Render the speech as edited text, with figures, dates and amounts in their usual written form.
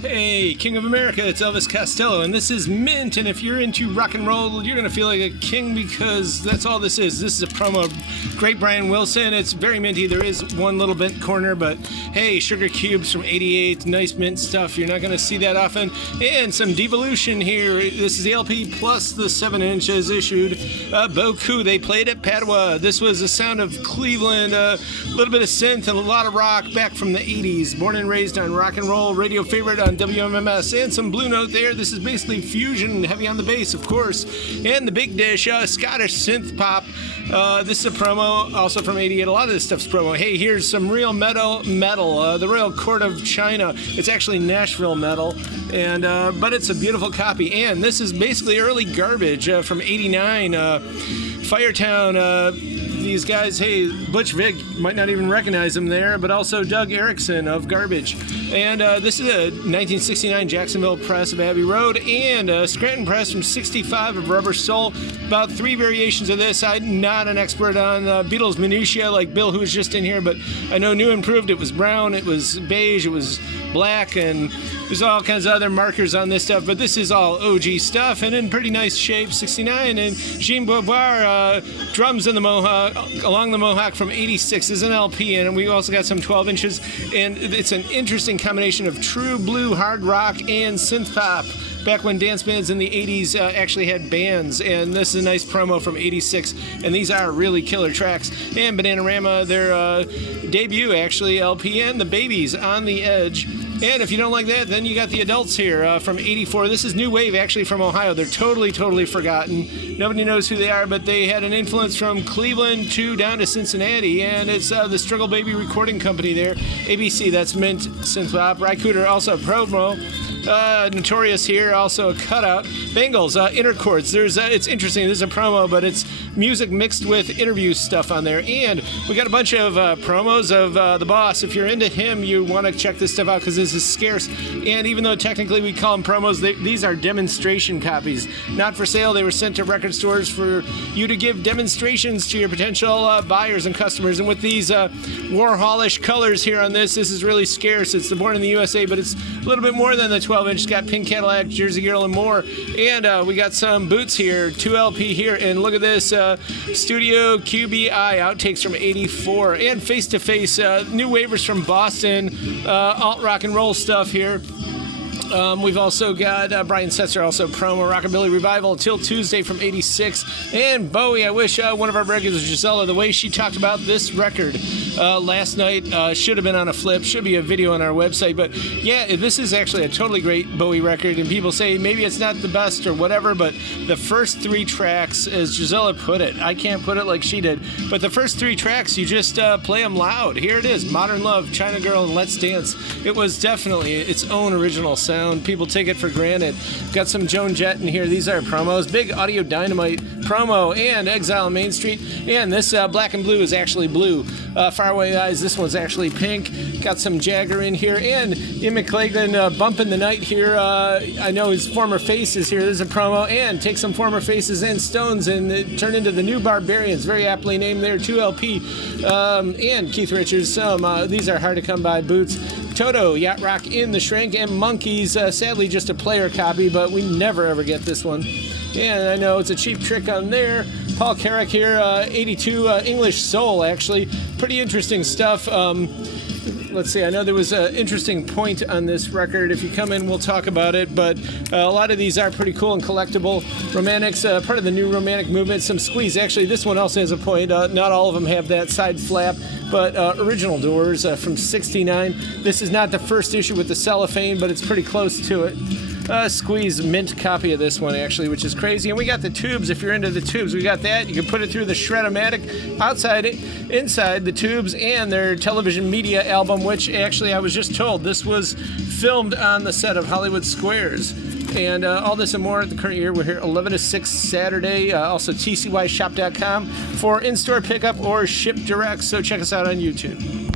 Hey, King of America, it's Elvis Costello, and this is Mint, and if you're into rock and roll, you're going to feel like a king because that's all this is. This is a promo of Great Brian Wilson. It's very minty. There is one little bent corner, but hey, Sugar Cubes from 88, nice mint stuff. You're not going to see that often. And some devolution here. This is the LP plus the 7 inches issued. Boku, they played at Padua. This was the sound of Cleveland, a little bit of synth and a lot of rock back from the 80s. Born and raised on rock and roll, radio favorite on WMMS, and some Blue Note there. This is basically fusion, heavy on the bass, of course, and the big dish, Scottish synth pop. This is a promo, also from 88. A lot of this stuff's promo. Hey, here's some real metal, the Royal Court of China. It's actually Nashville metal, and but it's a beautiful copy. And this is basically early Garbage from 89. Firetown, these guys, hey, Butch Vig, might not even recognize him there, but also Doug Erickson of Garbage. And this is a 1969 Jacksonville press of Abbey Road, and Scranton press from 65 of Rubber Soul. About 3 variations of this. I'm not an expert on Beatles minutiae like Bill, who was just in here, but I know new and improved. It was brown, it was beige, it was black, and there's all kinds of other markers on this stuff, but this is all OG stuff and in pretty nice shape. 69, and Jean Beauvoir, drums in the Mohawk, along the Mohawk from 86 is an LP, and we also got some 12 inches, and it's an interesting combination of true blue hard rock and synth pop. Back when dance bands in the 80s actually had bands, and this is a nice promo from 86, and these are really killer tracks. And Bananarama, their debut actually LP, and the Babies on the Edge. And if you don't like that, then you got the Adults here from 84. This is New Wave, actually from Ohio. They're totally forgotten. Nobody knows who they are, but they had an influence from Cleveland to down to Cincinnati, and it's the Struggle Baby Recording Company there. ABC, that's Mint Synth Pop. Rycooter, also a promo. Notorious here, also a cutout. Bengals, Intercourts. It's interesting. This is a promo, but it's music mixed with interview stuff on there. And we got a bunch of promos of The Boss. If you're into him, you want to check this stuff out because this is scarce. And even though technically we call them promos, these are demonstration copies. Not for sale. They were sent to record stores for you to give demonstrations to your potential buyers and customers. And with these Warholish colors here on this is really scarce. It's the Born in the USA, but it's a little bit more than the 12 inch. It's got Pink Cadillac, Jersey Girl, and more. And we got some Boots here, 2 LP here, and look at this Studio QBI outtakes from 84, and Face to Face, new waivers from Boston, alt rock and roll stuff here. We've also got Brian Setzer, also promo Rockabilly Revival Till Tuesday from 86. And Bowie, I wish one of our regulars, Gisela, the way she talked about this record last night should have been on a flip, should be a video on our website. But yeah, this is actually a totally great Bowie record, and people say maybe it's not the best or whatever, but the first 3 tracks, as Gisela put it, I can't put it like she did, but the first 3 tracks, you just play them loud. Here it is, Modern Love, China Girl, and Let's Dance. It was definitely its own original sound. People take it for granted. Got some Joan Jett in here. These are promos. Big Audio Dynamite promo, and Exile on Main Street. And this Black and Blue is actually blue. Faraway Eyes, this one's actually pink. Got some Jagger in here. And Ian McLagan bumping the night here. I know his former face is here. There's a promo. And take some former faces and Stones and turn into the new Barbarians. Very aptly named there. 2 LP. And Keith Richards. These are hard to come by. Boots. Toto, Yacht Rock in the Shrink, and Monkeys, sadly just a player copy, but we never ever get this one. And I know it's a cheap trick on there. Paul Carrick here, 82 English Soul, actually. Pretty interesting stuff. Let's see, I know there was an interesting point on this record. If you come in, we'll talk about it, but a lot of these are pretty cool and collectible. Romantics, part of the new romantic movement. Some Squeeze. Actually, this one also has a point. Not all of them have that side flap, but original Doors from 69. This is not the first issue with the cellophane, but it's pretty close to it. Squeeze mint copy of this one, actually, which is crazy. And we got the tubes. If you're into the tubes, we got that. You can put it through the Shred-O-Matic outside it, inside the tubes, and their television media album, which actually I was just told this was filmed on the set of Hollywood Squares. And all this and more at the current year. We're here 11 to 6 Saturday. Also tcyshop.com for in-store pickup or ship direct. So check us out on YouTube.